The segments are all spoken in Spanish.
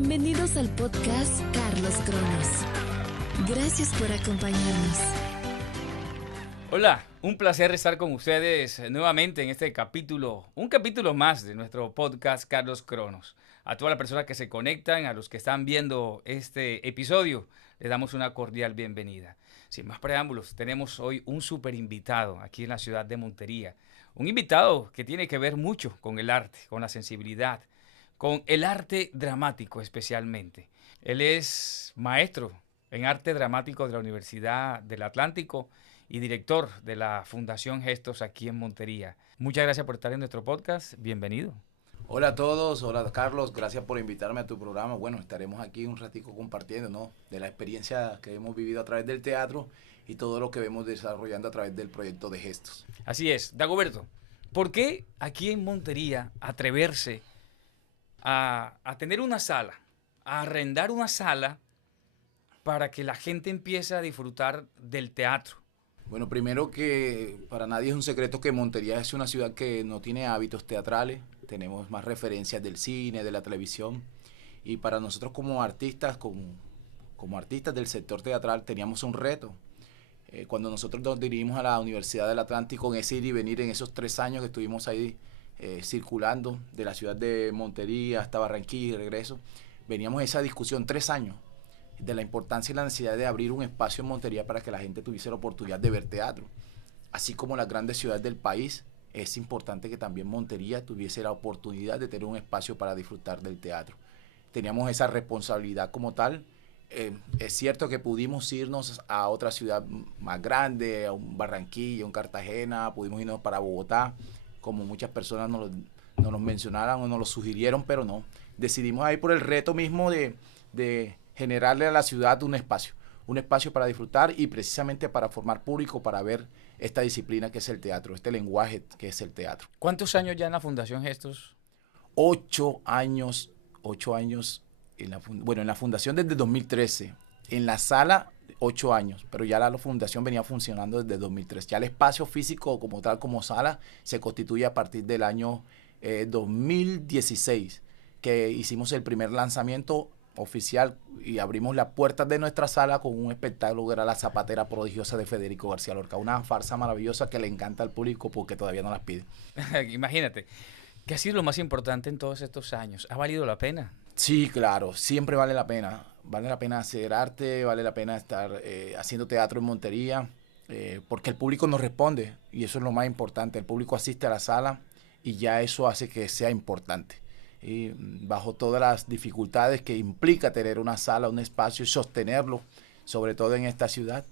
Bienvenidos al podcast Carlos Cronos. Gracias por acompañarnos. Hola, un placer estar con ustedes nuevamente en este capítulo, un capítulo más de nuestro podcast Carlos Cronos. A todas las personas que se conectan, a los que están viendo este episodio, les damos una cordial bienvenida. Sin más preámbulos, tenemos hoy un súper invitado aquí en la ciudad de Montería. Un invitado que tiene que ver mucho con el arte, con la sensibilidad, con el arte dramático especialmente. Él es maestro en arte dramático de la Universidad del Atlántico y director de la Fundación Gestos aquí en Montería. Muchas gracias por estar en nuestro podcast. Bienvenido. Hola a todos, hola Carlos, gracias por invitarme a tu programa. Bueno, estaremos aquí un ratico compartiendo, ¿no?, de la experiencia que hemos vivido a través del teatro y todo lo que vemos desarrollando a través del proyecto de Gestos. Así es. Dagoberto, ¿por qué aquí en Montería atreverse a tener una sala, a arrendar una sala para que la gente empiece a disfrutar del teatro? Bueno, primero que para nadie es un secreto que Montería es una ciudad que no tiene hábitos teatrales, tenemos más referencias del cine, de la televisión, y para nosotros como artistas, como artistas del sector teatral, teníamos un reto. Cuando nosotros nos dirigimos a la Universidad del Atlántico en ese ir y venir, en esos 3 años que estuvimos ahí circulando de la ciudad de Montería hasta Barranquilla y regreso, veníamos a esa discusión 3 años de la importancia y la necesidad de abrir un espacio en Montería para que la gente tuviese la oportunidad de ver teatro. Así como las grandes ciudades del país, es importante que también Montería tuviese la oportunidad de tener un espacio para disfrutar del teatro. Teníamos esa responsabilidad como tal. Es cierto que pudimos irnos a otra ciudad más grande, a un Barranquilla, un Cartagena, pudimos irnos para Bogotá, como muchas personas nos lo mencionaron o nos lo sugirieron, pero no. Decidimos ahí por el reto mismo de generarle a la ciudad un espacio para disfrutar y precisamente para formar público, para ver esta disciplina que es el teatro, este lenguaje que es el teatro. ¿Cuántos años ya en la Fundación Gestos? 8 años en la fundación desde 2013, en la sala 8 años, pero ya la fundación venía funcionando desde 2013. Ya el espacio físico como tal, como sala, se constituye a partir del año 2016, que hicimos el primer lanzamiento oficial y abrimos las puertas de nuestra sala con un espectáculo que era La Zapatera Prodigiosa de Federico García Lorca, una farsa maravillosa que le encanta al público porque todavía no las pide. Imagínate, ¿qué ha sido lo más importante en todos estos años? ¿Ha valido la pena? Sí, claro, siempre vale la pena. Vale la pena hacer arte, vale la pena estar haciendo teatro en Montería, porque el público nos responde y eso es lo más importante. El público asiste a la sala y ya eso hace que sea importante. Y bajo todas las dificultades que implica tener una sala, un espacio y sostenerlo, sobre todo en esta ciudad,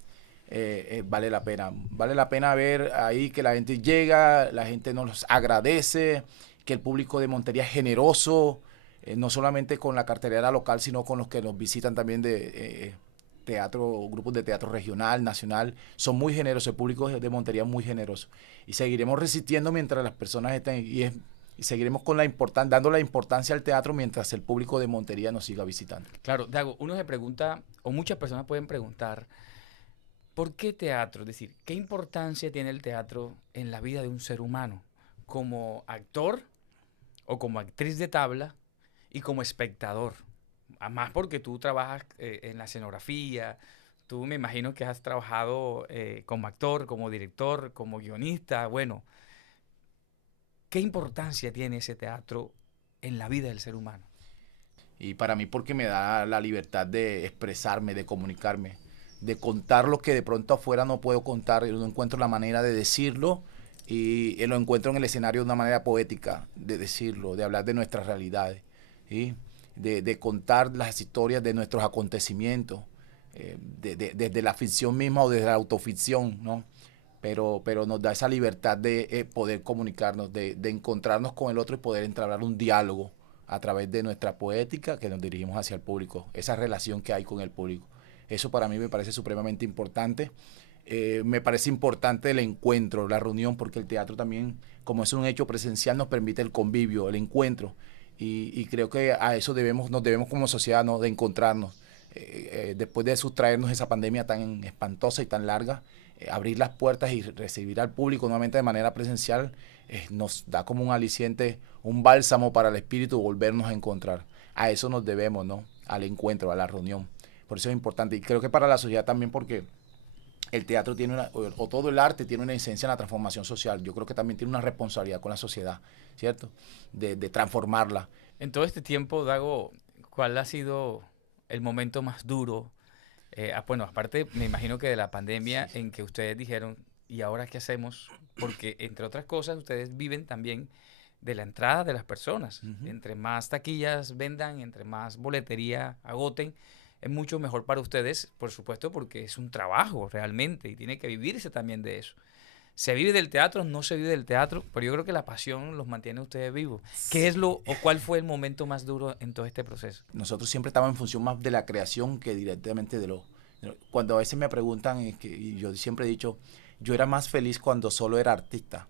vale la pena. Vale la pena ver ahí que la gente llega, la gente nos agradece, que el público de Montería es generoso, no solamente con la cartelera local, sino con los que nos visitan también de teatro, grupos de teatro regional, nacional. Son muy generosos, el público de Montería es muy generoso. Y seguiremos resistiendo mientras las personas estén, y seguiremos con dando la importancia al teatro mientras el público de Montería nos siga visitando. Claro, Dago, uno se pregunta, o muchas personas pueden preguntar, ¿por qué teatro? Es decir, ¿qué importancia tiene el teatro en la vida de un ser humano? Como actor o como actriz de tabla y como espectador. Además porque tú trabajas en la escenografía, tú me imagino que has trabajado como actor, como director, como guionista. Bueno, ¿qué importancia tiene ese teatro en la vida del ser humano? Y para mí porque me da la libertad de expresarme, de comunicarme, de contar lo que de pronto afuera no puedo contar. Yo no encuentro la manera de decirlo y lo encuentro en el escenario de una manera poética de decirlo, de hablar de nuestras realidades, ¿sí? De contar las historias de nuestros acontecimientos, desde la ficción misma o desde la autoficción, ¿no? Pero nos da esa libertad de poder comunicarnos, de encontrarnos con el otro y poder entablar un diálogo a través de nuestra poética que nos dirigimos hacia el público, esa relación que hay con el público. Eso para mí me parece supremamente importante. Me parece importante el encuentro, la reunión, porque el teatro también, como es un hecho presencial, nos permite el convivio, el encuentro. Y creo que a eso nos debemos como sociedad, ¿no?, de encontrarnos. Después de sustraernos esa pandemia tan espantosa y tan larga, abrir las puertas y recibir al público nuevamente de manera presencial nos da como un aliciente, un bálsamo para el espíritu, volvernos a encontrar. a eso nos debemos, ¿no? Al encuentro, a la reunión. Por eso es importante. Y creo que para la sociedad también, porque el teatro tiene o todo el arte tiene una esencia en la transformación social. Yo creo que también tiene una responsabilidad con la sociedad, ¿cierto? De transformarla. En todo este tiempo, Dago, ¿cuál ha sido el momento más duro? Bueno, aparte, me imagino que de la pandemia en que ustedes dijeron, ¿y ahora qué hacemos? Porque, entre otras cosas, ustedes viven también de la entrada de las personas. Entre más taquillas vendan, entre más boletería agoten, es mucho mejor para ustedes, por supuesto, porque es un trabajo realmente y tiene que vivirse también de eso. ¿Se vive del teatro? No se vive del teatro, pero yo creo que la pasión los mantiene a ustedes vivos. ¿Qué es o cuál fue el momento más duro en todo este proceso? Nosotros siempre estamos en función más de la creación que directamente cuando a veces me preguntan, y yo siempre he dicho, yo era más feliz cuando solo era artista.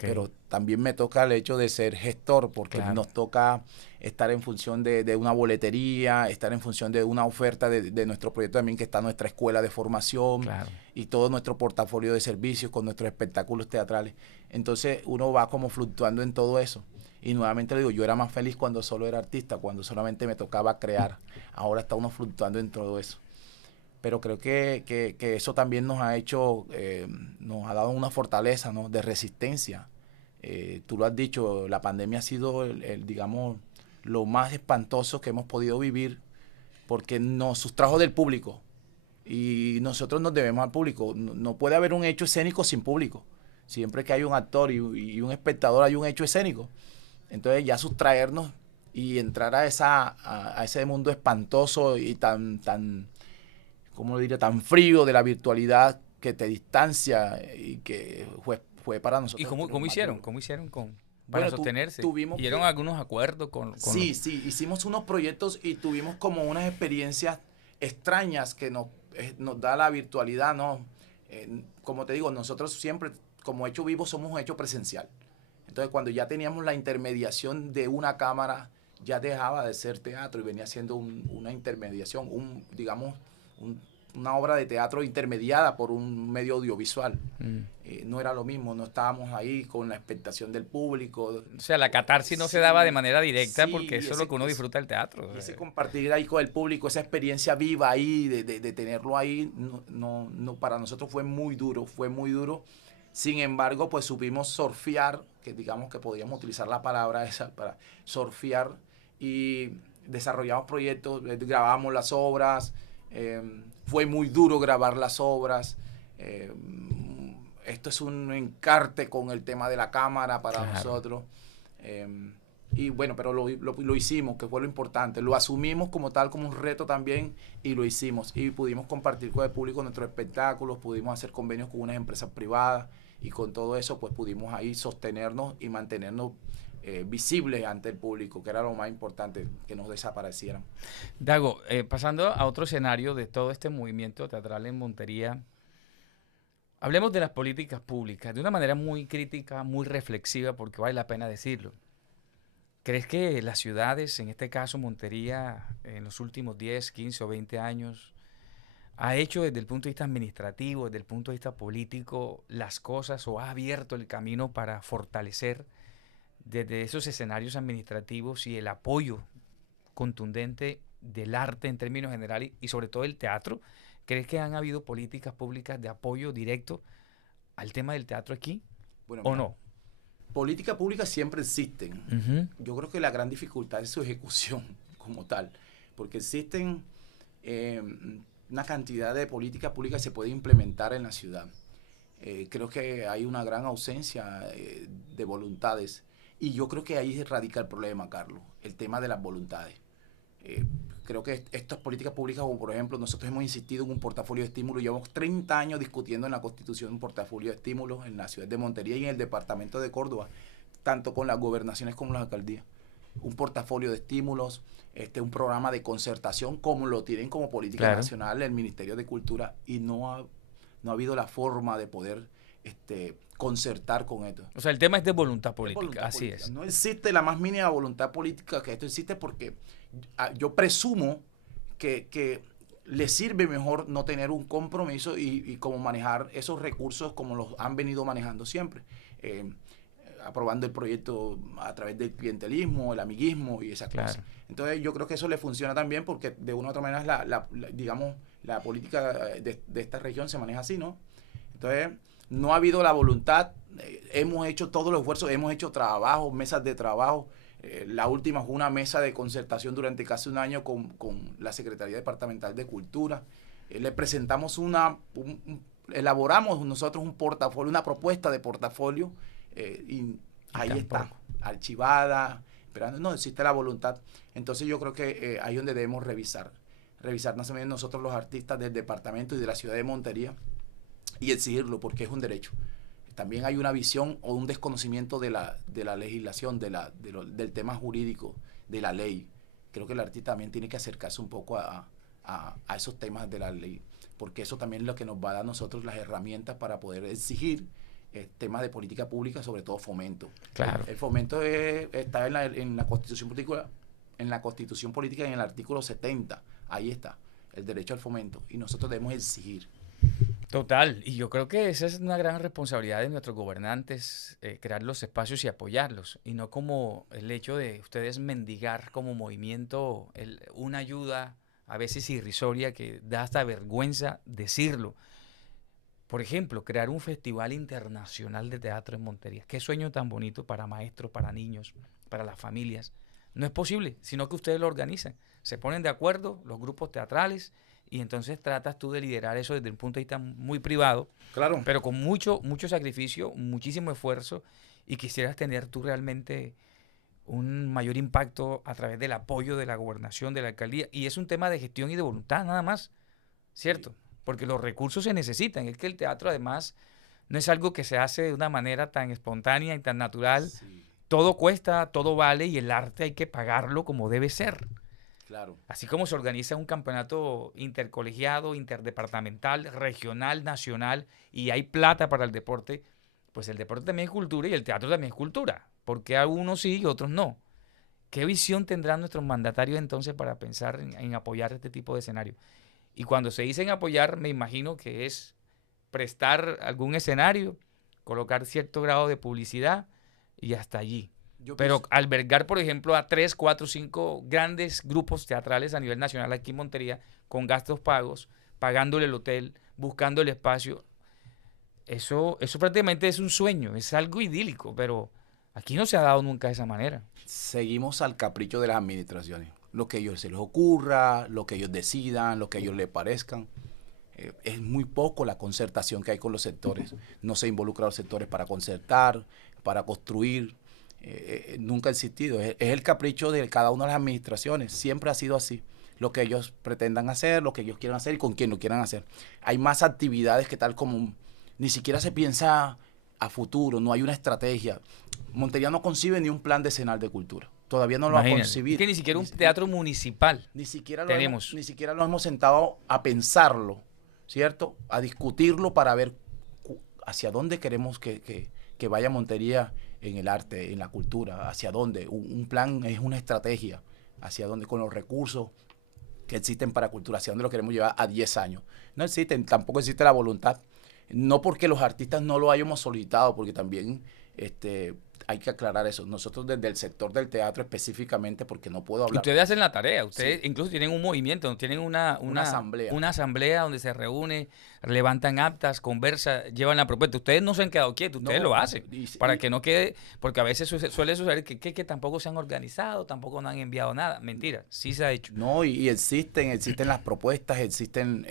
Pero también me toca el hecho de ser gestor, porque nos toca estar en función de una boletería, estar en función de una oferta de nuestro proyecto también, que está nuestra escuela de formación y todo nuestro portafolio de servicios con nuestros espectáculos teatrales. Entonces uno va como fluctuando en todo eso. Y nuevamente le digo, yo era más feliz cuando solo era artista, cuando solamente me tocaba crear. Ahora está uno fluctuando en todo eso. Pero creo que eso también nos ha hecho, nos ha dado una fortaleza, ¿no? De resistencia. Tú lo has dicho, la pandemia ha sido, digamos, lo más espantoso que hemos podido vivir, porque nos sustrajo del público y nosotros nos debemos al público. No puede haber un hecho escénico sin público. Siempre que hay un actor y un espectador hay un hecho escénico. Entonces ya sustraernos y entrar a ese mundo espantoso y tan ¿cómo lo diría?, tan frío de la virtualidad, que te distancia y que fue para nosotros. ¿Y cómo hicieron? ¿Cómo hicieron para sostenerse? Tuvimos ¿Hicieron algunos acuerdos con sí, hicimos unos proyectos y tuvimos como unas experiencias extrañas que nos da la virtualidad, ¿no? Como te digo, nosotros siempre, como Hecho Vivo, somos un hecho presencial. Entonces, cuando ya teníamos la intermediación de una cámara, ya dejaba de ser teatro y venía siendo una intermediación, digamos, una obra de teatro intermediada por un medio audiovisual. No era lo mismo, no estábamos ahí con la expectación del público. O sea, la catarsis no se daba de manera directa, porque eso es lo que uno disfruta del teatro. Ese compartir ahí con el público, esa experiencia viva ahí, de tenerlo ahí, no, para nosotros fue muy duro. Sin embargo, pues supimos surfear, que digamos que podíamos utilizar la palabra esa para surfear, y desarrollamos proyectos, grabamos las obras. Fue muy duro grabar las obras. Esto es un encarte con el tema de la cámara para nosotros. Y bueno, pero lo hicimos, que fue lo importante. Lo asumimos como tal, como un reto también, y lo hicimos. Y pudimos compartir con el público nuestros espectáculos, pudimos hacer convenios con unas empresas privadas, y con todo eso pues pudimos ahí sostenernos y mantenernos visibles ante el público, que era lo más importante, que nos desaparecieran. Dago, pasando a otro escenario de todo este movimiento teatral en Montería, hablemos de las políticas públicas de una manera muy crítica, muy reflexiva, porque vale la pena decirlo. ¿Crees que las ciudades, en este caso Montería, en los últimos 10, 15 o 20 años, ha hecho desde el punto de vista administrativo, desde el punto de vista político, las cosas, o ha abierto el camino para fortalecer desde esos escenarios administrativos y el apoyo contundente del arte en términos generales y sobre todo el teatro? ¿Crees que han habido políticas públicas de apoyo directo al tema del teatro aquí? Bueno, ¿O no? Políticas públicas siempre existen. Yo creo que la gran dificultad es su ejecución como tal, porque existen una cantidad de políticas públicas que se puede implementar en la ciudad. Creo que hay una gran ausencia de voluntades. Y yo creo que ahí radica el problema, Carlos, el tema de las voluntades. Creo que estas políticas públicas, como por ejemplo, nosotros hemos insistido en un portafolio de estímulos, llevamos 30 años discutiendo en la Constitución un portafolio de estímulos en la ciudad de Montería y en el departamento de Córdoba, tanto con las gobernaciones como las alcaldías. Un portafolio de estímulos, un programa de concertación, como lo tienen como política nacional el Ministerio de Cultura, y no ha habido la forma de poder concertar con esto. O sea, el tema es de voluntad política, así es. No existe la más mínima voluntad política, que esto existe porque yo presumo que le sirve mejor no tener un compromiso y como manejar esos recursos como los han venido manejando siempre. aprobando el proyecto a través del clientelismo, el amiguismo y esas cosas. Entonces yo creo que eso le funciona también porque de una u otra manera digamos, la política de esta región se maneja así, ¿no? Entonces no ha habido la voluntad, hemos hecho todos los esfuerzos, hemos hecho trabajo, mesas de trabajo. La última fue una mesa de concertación durante casi un año con la Secretaría Departamental de Cultura. Le presentamos elaboramos nosotros un portafolio, una propuesta de portafolio, y ahí está, archivada, pero no existe la voluntad. Entonces yo creo que ahí es donde debemos revisar nosotros los artistas del departamento y de la ciudad de Montería y exigirlo porque es un derecho. También hay una visión o un desconocimiento de la legislación, del tema jurídico, de la ley. Creo que el artista también tiene que acercarse un poco a esos temas de la ley, porque eso también es lo que nos va a dar a nosotros las herramientas para poder exigir temas de política pública, sobre todo fomento. Claro. El fomento está en la Constitución política, en el artículo 70. Ahí está, el derecho al fomento. Y nosotros debemos exigir. Total, y yo creo que esa es una gran responsabilidad de nuestros gobernantes, crear los espacios y apoyarlos, y no como el hecho de ustedes mendigar como movimiento una ayuda a veces irrisoria que da hasta vergüenza decirlo. Por ejemplo, crear un festival internacional de teatro en Montería. Qué sueño tan bonito para maestros, para niños, para las familias. No es posible, sino que ustedes lo organizan. Se ponen de acuerdo los grupos teatrales y entonces tratas tú de liderar eso desde un punto de vista muy privado, claro, pero con mucho sacrificio, muchísimo esfuerzo, y quisieras tener tú realmente un mayor impacto a través del apoyo de la gobernación, de la alcaldía, y es un tema de gestión y de voluntad nada más, ¿cierto? Porque los recursos se necesitan. Es que el teatro además no es algo que se hace de una manera tan espontánea y tan natural. sí, Todo cuesta, todo vale, y el arte hay que pagarlo como debe ser. claro. Así como se organiza un campeonato intercolegiado, interdepartamental, regional, nacional, y hay plata para el deporte, pues el deporte también es cultura y el teatro también es cultura. Porque a unos sí y otros no. ¿Qué visión tendrán nuestros mandatarios entonces para pensar en apoyar este tipo de escenario? Y cuando se dice en apoyar, me imagino que es prestar algún escenario, colocar cierto grado de publicidad y hasta allí. Pero albergar, por ejemplo, a 3, 4, 5 grandes grupos teatrales a nivel nacional aquí en Montería, con gastos pagos, pagándole el hotel, buscando el espacio, eso prácticamente es un sueño, es algo idílico, pero aquí no se ha dado nunca de esa manera. Seguimos al capricho de las administraciones. Lo que a ellos se les ocurra, lo que ellos decidan, lo que a ellos les parezcan. Es muy poco la concertación que hay con los sectores. No se involucra a los sectores para concertar, para construir. Nunca ha existido. Es el capricho de cada una de las administraciones. Siempre ha sido así. Lo que ellos pretendan hacer, lo que ellos quieran hacer y con quien lo quieran hacer. Hay más actividades que tal como ni siquiera se piensa a futuro, no hay una estrategia. Montería no concibe ni un plan decenal de cultura. Todavía no lo ha concebido. Es que ni siquiera un teatro municipal ni siquiera tenemos. Ni siquiera lo hemos sentado a pensarlo, ¿cierto? A discutirlo para ver hacia dónde queremos que vaya Montería en el arte, en la cultura, hacia dónde. Un plan es una estrategia, hacia dónde con los recursos que existen para cultura, hacia dónde lo queremos llevar a 10 años. No existen, tampoco existe la voluntad. No porque los artistas no lo hayamos solicitado, porque también hay que aclarar eso. Nosotros desde el sector del teatro específicamente, porque no puedo hablar. Ustedes hacen la tarea, ustedes Sí. incluso tienen un movimiento, tienen una asamblea. Una asamblea donde se reúne, levantan actas, conversan, llevan la propuesta. Ustedes no se han quedado quietos, ustedes lo hacen. Para que no quede, porque a veces suele suceder que tampoco se han organizado, tampoco no han enviado nada. Mentira, sí se ha hecho. No, y existen las propuestas, existen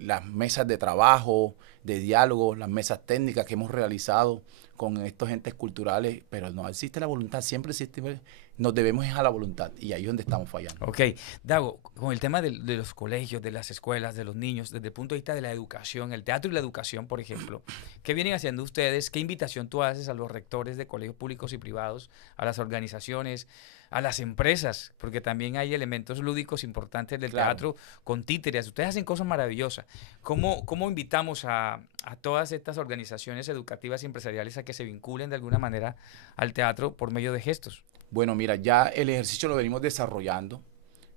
las mesas de trabajo, de diálogo, las mesas técnicas que hemos realizado con estos entes culturales, pero no existe la voluntad, siempre existe, nos debemos a la voluntad y ahí es donde estamos fallando. Ok, Dago, con el tema de los colegios, de las escuelas, de los niños, desde el punto de vista de la educación, el teatro y la educación, por ejemplo, ¿qué vienen haciendo ustedes? ¿Qué invitación tú haces a los rectores de colegios públicos y privados, a las organizaciones, a las empresas? Porque también hay elementos lúdicos importantes del teatro con títeres. Ustedes hacen cosas maravillosas. ¿Cómo invitamos a todas estas organizaciones educativas y empresariales a que se vinculen de alguna manera al teatro por medio de gestos? Bueno, mira, ya el ejercicio lo venimos desarrollando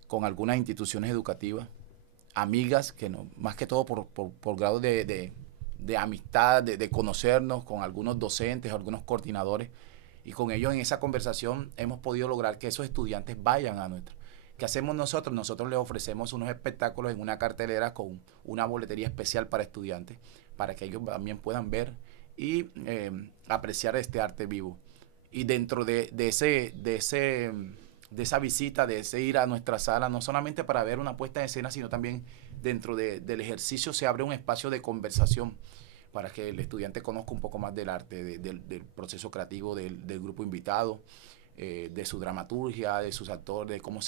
con algunas instituciones educativas, amigas, que no, más que todo por grado de amistad, de conocernos con algunos docentes, algunos coordinadores. Y con ellos en esa conversación hemos podido lograr que esos estudiantes vayan a nuestra. ¿Qué hacemos nosotros? Nosotros les ofrecemos unos espectáculos en una cartelera con una boletería especial para estudiantes, para que ellos también puedan ver y apreciar este arte vivo. Y dentro de esa visita, de ese ir a nuestra sala, no solamente para ver una puesta en escena, sino también dentro del ejercicio se abre un espacio de conversación para que el estudiante conozca un poco más del arte, del proceso creativo del grupo invitado, de su dramaturgia, de sus actores, de cómo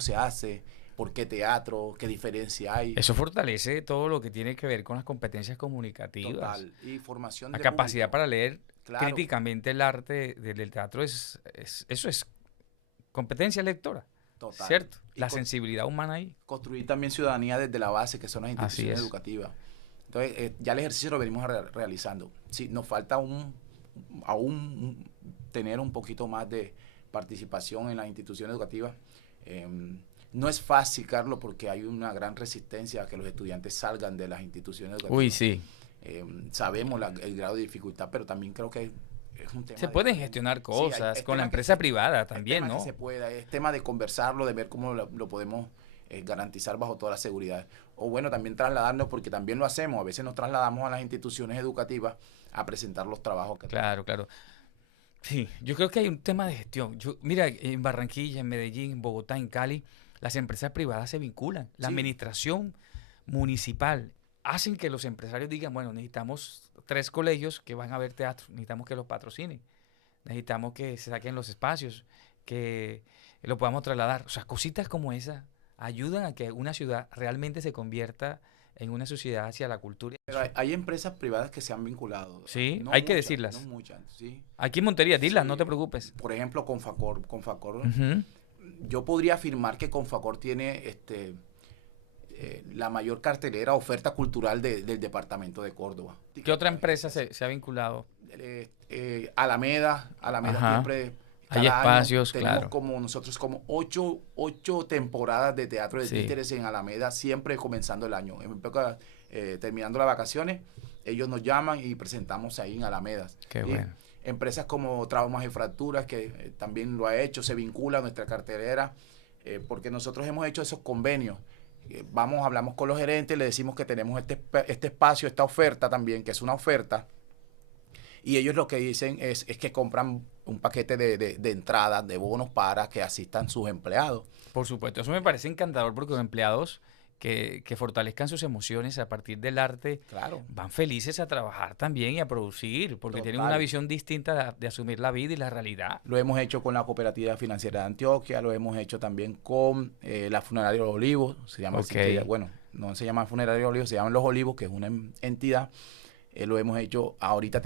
se hace, por qué teatro, qué diferencia hay. Eso fortalece todo lo que tiene que ver con las competencias comunicativas. Total. Y formación La de capacidad público. para leer Claro. críticamente el arte del teatro eso es competencia lectora. Total. ¿Cierto? Y La sensibilidad humana ahí. construir también ciudadanía desde la base, que son las Así instituciones es. educativas. Entonces, ya el ejercicio lo venimos realizando. Sí, nos falta aún tener un poquito más de participación en las instituciones educativas. No es fácil, Carlos, porque hay una gran resistencia a que los estudiantes salgan de las instituciones educativas. Uy, sí. Sabemos el grado de dificultad, pero también creo que es un tema. Se pueden gestionar cosas es con la tema empresa privada también, es tema ¿no? Que se pueda, es tema de conversarlo, de ver cómo lo podemos garantizar bajo toda la seguridad. O bueno, también trasladarnos, porque también lo hacemos, a veces nos trasladamos a las instituciones educativas a presentar los trabajos que Claro, claro. Sí, yo creo que hay un tema de gestión. Mira, en Barranquilla, en Medellín, en Bogotá, en Cali, las empresas privadas se vinculan. La Sí. administración municipal hacen que los empresarios digan, bueno, necesitamos 3 colegios que van a ver teatro, necesitamos que los patrocinen, necesitamos que se saquen los espacios, que lo podamos trasladar. O sea, cositas como esa ayudan a que una ciudad realmente se convierta en una sociedad hacia la cultura. Pero hay empresas privadas que se han vinculado. Sí, No hay que muchas, decirlas. No muchas, sí. Aquí en Montería, dilas, Sí. no te preocupes. Por ejemplo, Confacor. Confacor, Ujú. yo podría afirmar que Confacor tiene la mayor cartelera, oferta cultural del departamento de Córdoba. ¿Qué otra empresa se ha vinculado? Alameda Ajá. siempre. Hay Cada espacios, tenemos claro. nosotros como ocho temporadas de teatro de Sí. títeres en Alameda, siempre comenzando el año. En época, terminando las vacaciones, ellos nos llaman y presentamos ahí en Alameda. Qué Bien. bueno. Empresas como Traumas y Fracturas, que también lo ha hecho, se vincula a nuestra cartelera, porque nosotros hemos hecho esos convenios. Hablamos con los gerentes, le decimos que tenemos este espacio, esta oferta también, que es una oferta, y ellos lo que dicen es que compran un paquete de entradas, de bonos para que asistan sus empleados. Por supuesto, eso me parece encantador porque los empleados que fortalezcan sus emociones a partir del arte Claro. van felices a trabajar también y a producir, porque tienen Total. una visión distinta de asumir la vida y la realidad. Lo hemos hecho con la Cooperativa Financiera de Antioquia, lo hemos hecho también con la Funeraria de los Olivos, se llama así, Ok. bueno, no se llama Funeraria de los Olivos, se llaman Los Olivos, que es una entidad. Lo hemos hecho, ahorita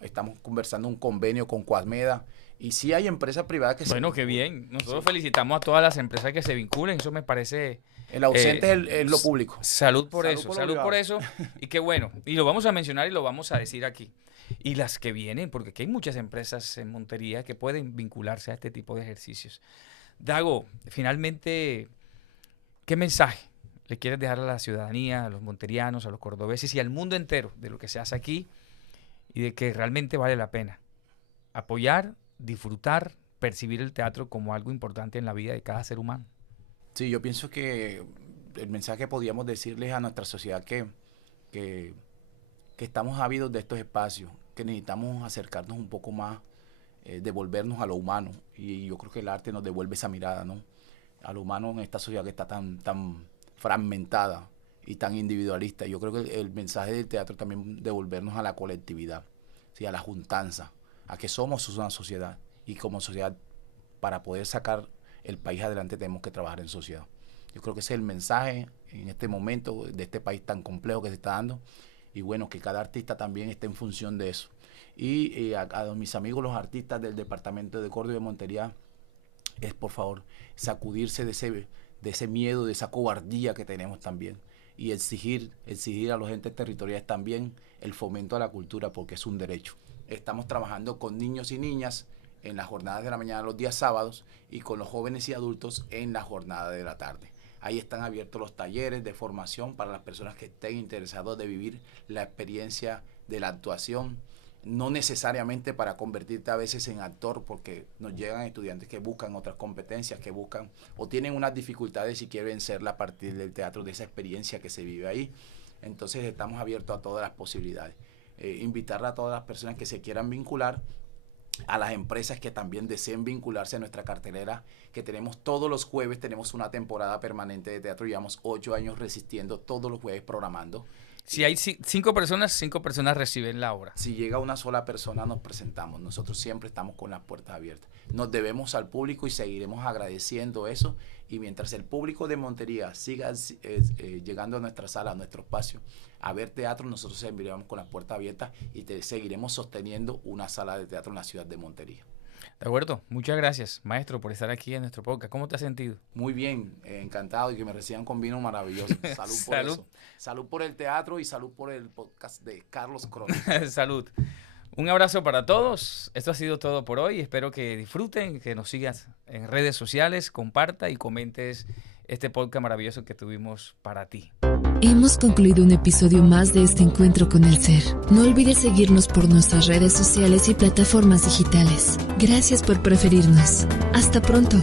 estamos conversando un convenio con Coadmeda, y sí hay empresas privadas que Bueno, se qué vinculan. bien. Nosotros Sí. felicitamos a todas las empresas que se vinculen, eso me parece... El ausente es lo público. Salud por Salud eso, por lo salud por privado. eso. Y qué bueno. Y lo vamos a mencionar y lo vamos a decir aquí. Y las que vienen, porque aquí hay muchas empresas en Montería que pueden vincularse a este tipo de ejercicios. Dago, finalmente, ¿qué mensaje le quieres dejar a la ciudadanía, a los monterianos, a los cordobeses y al mundo entero de lo que se hace aquí y de que realmente vale la pena apoyar, disfrutar, percibir el teatro como algo importante en la vida de cada ser humano? Sí, yo pienso que el mensaje que podíamos decirles a nuestra sociedad que estamos ávidos de estos espacios, que necesitamos acercarnos un poco más, devolvernos a lo humano. Y yo creo que el arte nos devuelve esa mirada, ¿no? A lo humano en esta sociedad que está tan fragmentada y tan individualista. Yo creo que el mensaje del teatro también devolvernos a la colectividad, ¿sí? A la juntanza, a que somos una sociedad y como sociedad, para poder sacar el país adelante, tenemos que trabajar en sociedad. Yo creo que ese es el mensaje en este momento de este país tan complejo que se está dando, y bueno, que cada artista también esté en función de eso. Y a mis amigos los artistas del departamento de Córdoba y de Montería, es por favor sacudirse de ese miedo, de esa cobardía que tenemos también, y exigir a los entes territoriales también el fomento a la cultura, porque es un derecho. Estamos trabajando con niños y niñas en las jornadas de la mañana los días sábados, y con los jóvenes y adultos en la jornada de la tarde. Ahí están abiertos los talleres de formación para las personas que estén interesados de vivir la experiencia de la actuación, no necesariamente para convertirte a veces en actor, porque nos llegan estudiantes que buscan otras competencias, que buscan o tienen unas dificultades y quieren serla a partir del teatro, de esa experiencia que se vive ahí. Entonces estamos abiertos a todas las posibilidades. Invitar a todas las personas que se quieran vincular, a las empresas que también deseen vincularse a nuestra cartelera, que tenemos todos los jueves, tenemos una temporada permanente de teatro, llevamos 8 años resistiendo, todos los jueves programando. Si hay 5 personas reciben la obra. Si llega una sola persona, nos presentamos. Nosotros siempre estamos con las puertas abiertas. Nos debemos al público y seguiremos agradeciendo eso. Y mientras el público de Montería siga llegando a nuestra sala, a nuestro espacio, a ver teatro, nosotros seguiremos con las puertas abiertas y seguiremos sosteniendo una sala de teatro en la ciudad de Montería. De acuerdo. Muchas gracias, maestro, por estar aquí en nuestro podcast. ¿Cómo te has sentido? Muy bien, encantado, y que me reciban con vino maravilloso. Salud por Salud. eso. Salud por el teatro y salud por el podcast de Carlos Cronos. Salud. Un abrazo para todos. Esto ha sido todo por hoy. Espero que disfruten, que nos sigas en redes sociales, comparta y comentes este podcast maravilloso que tuvimos para ti. Hemos concluido un episodio más de este encuentro con el ser. No olvides seguirnos por nuestras redes sociales y plataformas digitales. Gracias por preferirnos. Hasta pronto.